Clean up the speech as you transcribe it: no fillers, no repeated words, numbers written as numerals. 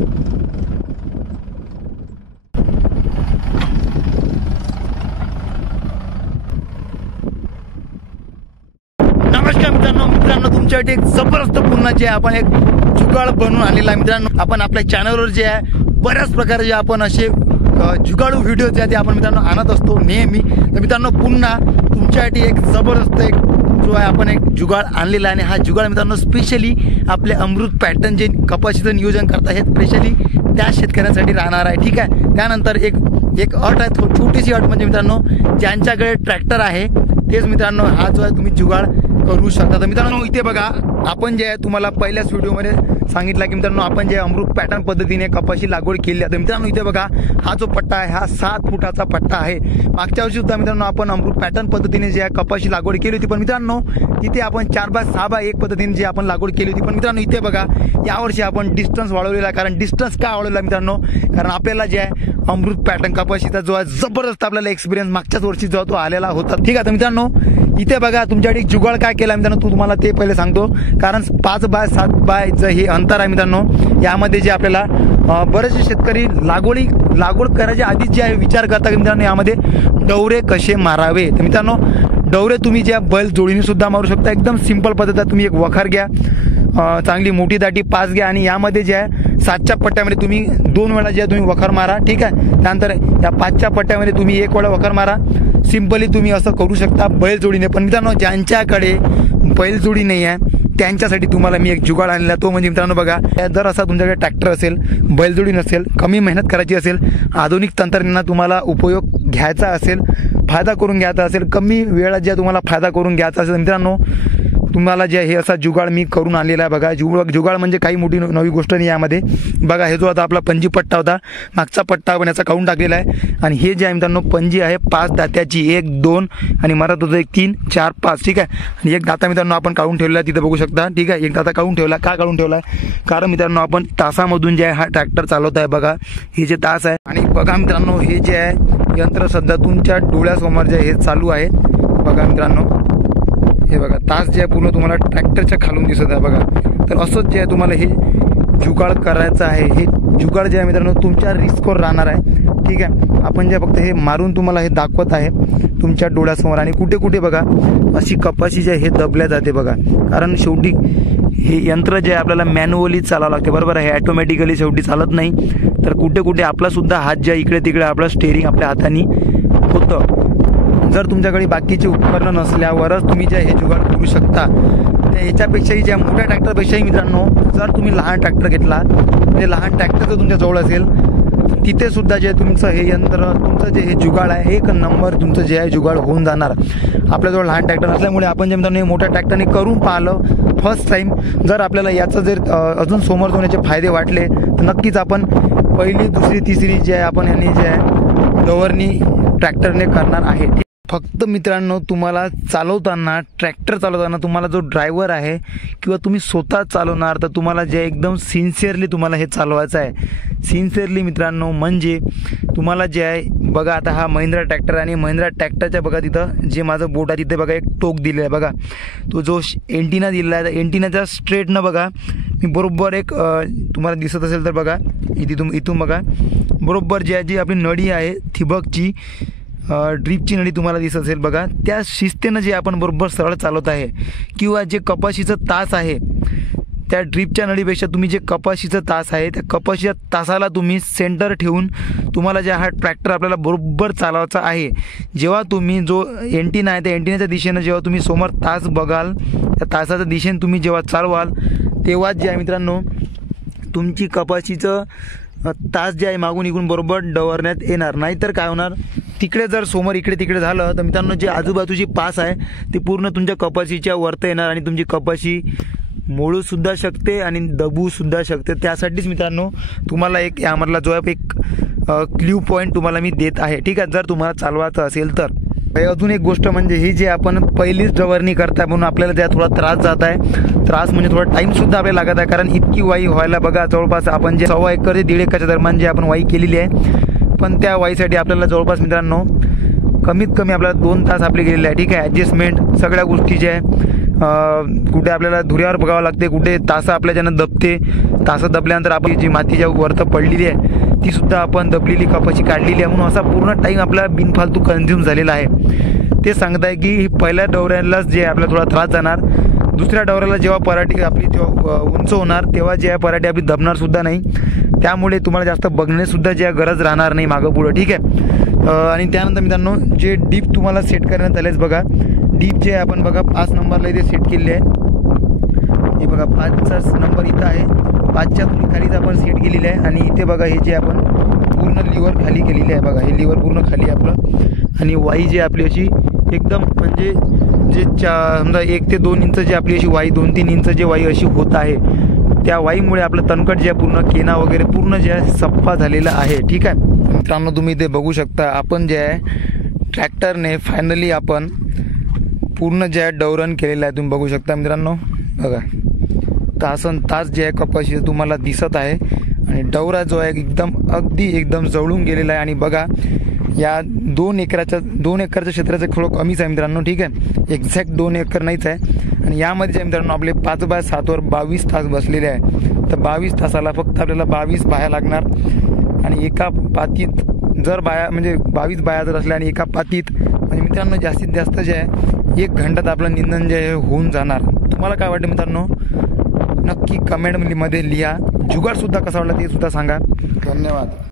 नमस्कार मित्रांनो तुमच्यासाठी एक जबरदस्त पुन्हा जे आपण एक जुगाड बनवून आलेला आहे मित्रांनो। आपण आपल्या चॅनलवर जे आहे बऱ्याच प्रकारे जे आपण असे जुगाडू व्हिडिओ जे आहे ते आपण मित्रांनो आणत असतो नेहमी। तर मित्रांनो पुन्हा तुमच्यासाठी एक जबरदस्त एक जो आहे आपण एक जुगाड आणलेला आहे आणि हा जुगाड मित्रांनो स्पेशली आपले अमृत पॅटर्न जे कपाशीचं नियोजन करतात हे स्पेशली त्या शेतकऱ्यांसाठी राहणार आहे। ठीक आहे, त्यानंतर एक अट आहे, छोटीशी अट म्हणजे मित्रांनो ज्यांच्याकडे ट्रॅक्टर आहे तेच मित्रांनो हा जो आहे तुम्ही जुगाड करू शकता। तर मित्रांनो इथे बघा आपण जे आहे तुम्हाला पहिल्याच व्हिडिओमध्ये सांगितलं की मित्रांनो आपण जे अमृत पॅटर्न पद्धतीने कपाशी लागवड केली आहे। तर मित्रांनो इथे बघा हा जो पट्टा आहे हा 7 फुटाचा पट्टा आहे। मागच्या वर्षी सुद्धा मित्रांनो आपण अमृत पॅटर्न पद्धतीने जे कपाशी लागवड केली होती, पण मित्रांनो इथे आपण 4x6x1 पद्धतीने जी आपण लागवड केली होती। पण मित्रांनो इथे बघा यावर्षी आपण डिस्टन्स वाढवलेला आहे। कारण डिस्टन्स का वाढवला मित्रांनो, कारण आपल्याला जे आहे अमृत पॅटर्न कपाशीचा जो आहे जबरदस्त आपल्याला एक्सपिरियन्स मागच्याच वर्षी जो तो आलेला होता। ठीक आहे, तर मित्रांनो इथे बघा तुमच्याकडे जुगाड काय केला मित्रांनो तुम्हाला ते पहिले सांगतो। कारण 5x7x हे अंतर आहे मित्रांनो, यामध्ये जे आपल्याला बरेचसे शेतकरी लागवड करायच्या आधी जे आहे विचार करता की मित्रांनो यामध्ये डवरे कसे मारावे। तर मित्रांनो डवरे तुम्ही ज्या बैल जोडीने सुद्धा मारू शकता। एकदम सिंपल पद्धत आहे, तुम्ही एक वखार घ्या, चांगली मोठी दाटी 5 घ्या आणि यामध्ये जे आहे 7च्या पट्ट्यामध्ये तुम्ही 2 वेळा जे तुम्ही वखार मारा। ठीक आहे, त्यानंतर या 5च्या पट्ट्यामध्ये तुम्ही 1 वेळा वखार मारा। सिंपली तुम्ही असं करू शकता बैल जोडीने। पण मित्रांनो ज्यांच्याकडे बैल जोडी नाही आहे त्यांच्यासाठी तुम्हाला मी एक जुगाड आणलेला, तो म्हणजे मित्रांनो बघा जर असा तुमच्याकडे ट्रॅक्टर असेल, बैलजोडी नसेल, कमी मेहनत करायची असेल, आधुनिक तंत्रज्ञानाचा तुम्हाला उपयोग घ्यायचा असेल, फायदा करून घ्यायचा असेल, कमी वेळात ज्या तुम्हाला फायदा करून घ्यायचा असेल मित्रांनो तुम्हाला जे हे असा जुगाड मी करून आणलेला आहे। बघा जुगाड म्हणजे काही मोठी नवी गोष्ट नाही यामध्ये। बघा हे जो आता आपला पंजी पट्टा होता, मागचा पट्टा आपण याचा काउंट टाकलेला आहे आणि हे जे आहे मित्रांनो पंजी आहे 5 दात्याची, 1 2 आणि मरात होतं 1 3 4 5। ठीक आहे, आणि एक दाता मित्रांनो आपण काढून ठेवलेला आहे तिथे बघू शकता। ठीक आहे, एक दाता काढून ठेवला, का काढून ठेवला आहे कारण मित्रांनो आपण तासामधून जे आहे हा ट्रॅक्टर चालवत आहे। बघा हे जे तास आहे आणि बघा मित्रांनो हे जे आहे यंत्र सध्या तुमच्या डोळ्यासमोर जे हे चालू आहे। बघा मित्रांनो हे बघा तास जे आहे पूर्ण तुम्हाला ट्रॅक्टरच्या खालून दिसत आहे। बघा तर असंच जे आहे तुम्हाला हे जुगाड करायचं आहे। हे जुगाड जे आहे मित्रांनो तुमच्या रिस्कवर राहणार आहे। ठीक आहे, आपण जे फक्त हे मारून तुम्हाला हे दाखवत आहे तुमच्या डोळ्यासमोर। आणि कुठे कुठे बघा अशी कपाशी जे हे दबल्या जाते बघा, कारण शेवटी हे यंत्र जे आहे आपल्याला मॅन्युअली चालावं लागते, बरोबर आहे, हे ऑटोमॅटिकली शेवटी चालत नाही। तर कुठे कुठे आपला सुद्धा हात जे इकडे तिकडे आपला स्टेअरिंग आपल्या हाताने होतं। जर तुमच्याकडे बाकीचे उपकरणं नसल्यावरच तुम्ही जे हे जुगाड करू शकता। याच्यापेक्षाही ज्या मोठ्या ट्रॅक्टरपेक्षाही मित्रांनो जर तुम्ही लहान ट्रॅक्टर घेतला, म्हणजे लहान ट्रॅक्टर जर तुमच्या जवळ असेल तिथे सुद्धा जे तुमचं हे यंत्र तुमचं जे हे जुगाड आहे 1 नंबर तुमचं जे आहे जुगाड होऊन जाणार। आपल्याजवळ लहान ट्रॅक्टर नसल्यामुळे आपण जे मित्रांनो मोठ्या ट्रॅक्टरने करून पाहिलं फर्स्ट टाईम। जर आपल्याला याचं जर अजून समोर जाऊन याचे फायदे वाटले तर नक्कीच आपण पहिली दुसरी तिसरी जे आहे आपण यांनी जे आहे डवरनी ट्रॅक्टरने करणार आहे। फक्त मित्रांनो तुम्हाला चालवताना ट्रॅक्टर चालवताना तुम्हाला जो ड्रायव्हर आहे किंवा तुम्ही स्वतः चालवणार तर तुम्हाला जे एकदम सिन्सिअरली तुम्हाला हे चालवायचं आहे। सिन्सिअरली मित्रांनो म्हणजे तुम्हाला जे आहे बघा आता हा महिंद्रा ट्रॅक्टर आणि महिंद्रा ट्रॅक्टरच्या बघा तिथं जे माझं बोट आहे तिथे बघा एक टोक दिलेलं आहे। बघा तो जो एंटिना दिलेला आहे एंटिनाच्या स्ट्रेटनं बघा मी बरोबर एक तुम्हाला दिसत असेल तर बघा इथून बघा बरोबर जी आहे जी आपली नळी आहे ठिबकची ड्रीपची नळी तुम्हाला दिसत असेल बघा, त्या शिस्तीनं जे आपण बरोबर सरळ चालवत आहे। किंवा जे कपाशीचं तास आहे त्या ड्रीपच्या नळीपेक्षा तुम्ही जे कपाशीचं तास आहे त्या कपाशीच्या तासाला तुम्ही सेंटर ठेवून तुम्हाला जे हा ट्रॅक्टर आपल्याला बरोबर चालवायचा आहे। जेव्हा तुम्ही जो एंटिना आहे त्या एंटिनाच्या दिशेनं जेव्हा तुम्ही समोर तास बघाल त्या तासाच्या दिशेने तुम्ही जेव्हा चालवाल तेव्हाच जे आहे मित्रांनो तुमची कपाशीचं तास जे आहे मागून इकडून बरोबर डवरण्यात येणार। नाहीतर काय होणार तिकडे जर समोर इकडे तिकडे झालं तर मित्रांनो जे आजूबाजूची पास आहे ती पूर्ण तुमच्या कपाशीच्या वरती येणार आणि तुमची कपाशी मोळू सुद्धा शकते आणि दबू सुद्धा शकते। त्यासाठीच मित्रांनो तुम्हाला एक यामधला जो आहे एक क्ल्यू पॉईंट तुम्हाला मी देत आहे। ठीक आहे, जर तुम्हाला चालवायचं असेल तर। अजून एक गोष्ट म्हणजे ही जे आपण पहिलीच डवरणी करताय म्हणून आपल्याला त्या थोडा त्रास जात आहे। त्रास म्हणजे थोडा टाइम सुद्धा आपल्याला लागत आहे, कारण इतकी वाई व्हायला बघा जवळपास आपण जे 1.25 एकर ते 1.5 एकरच्या दरम्यान जे आपण वाई केलेली आहे, पण त्या वाईसाठी आपल्याला जवळपास मित्रांनो कमीत कमी आपल्याला 2 तास आपले गेलेले आहे। ठीक आहे, ॲडजस्टमेंट सगळ्या गोष्टी जे आहे कुठे आपल्याला धुऱ्यावर बघावं लागते, कुठे तासा आपल्या ज्यांना दबते, तासं दबल्यानंतर आपली जी माती ज्या वरतं पडलेली आहे ती सुद्धा आपण दबलेली कपाशी काढलेली आहे. म्हणून असा पूर्ण टाईम आपला बिनफालतू कन्झ्युम झालेला आहे. ते सांगत आहे की पहिल्या डवऱ्यालाच जे आपल्याला थोडा त्रास जाणार, दुसऱ्या डवऱ्याला जेव्हा पराठी आपली तेव्हा उंच होणार तेव्हा जे आहे पराठी आपली दबणार सुद्धा नाही. त्यामुळे तुम्हाला जास्त बघण्यासुद्धा जे गरज राहणार नाही मागं पुढं, ठीक आहे. आणि त्यानंतर मित्रांनो जे डीप तुम्हाला सेट करण्यात आलेच बघा. डीप जे आहे आपण बघा 5 नंबरला इथे सेट केलेले आहे. हे बघा 5चा नंबर इथं आहे, 5च्या थोडी खालीच आपण सेट केलेली आहे. आणि इथे बघा हे जे आपण पूर्ण लिव्हर खाली केलेली आहे बघा, हे लिव्हर पूर्ण खाली आहे आपलं. आणि वाई जी आपली अशी एकदम म्हणजे जे समजा 1 ते 2 इंच जे आपली अशी वाई 2-3 इंच जे वाई अशी होत आहे, त्या वाईमुळे आपलं तणकट जे आहे पूर्ण केना वगैरे पूर्ण जे आहे सप्पा झालेला आहे, ठीक आहे. मित्रांनो तुम्ही इथे बघू शकता आपण जे आहे ट्रॅक्टरने फायनली आपण पूर्ण जे आहे डवरण केलेलं आहे. तुम्ही बघू शकता मित्रांनो बघा, तासन तास जे आहे कपाशी तुम्हाला दिसत आहे. आणि डवरा जो आहे एकदम जवळून गेलेला आहे. आणि बघा या 2 एकरच्या क्षेत्राचं थोडं कमीच आहे मित्रांनो, ठीक आहे. एक्झॅक्ट 2 एकर नाहीच आहे. आणि यामध्ये जे मित्रांनो आपले 5x7वर 22 तास बसलेले आहे. तर 22 तासाला फक्त आपल्याला 22 बाया लागणार. आणि एका पातीत जर बाया म्हणजे 22 बाया जर असल्या आणि एका पातीत म्हणजे मित्रांनो जास्तीत जास्त जे आहे 1 घंट्यात आपलं निंदन जे आहे होऊन जाणार. तुम्हाला काय वाटतं मित्रांनो नक्की कमेंटमध्ये लिहा. जुगाडसुद्धा कसा वाटला ते सुद्धा सांगा. धन्यवाद.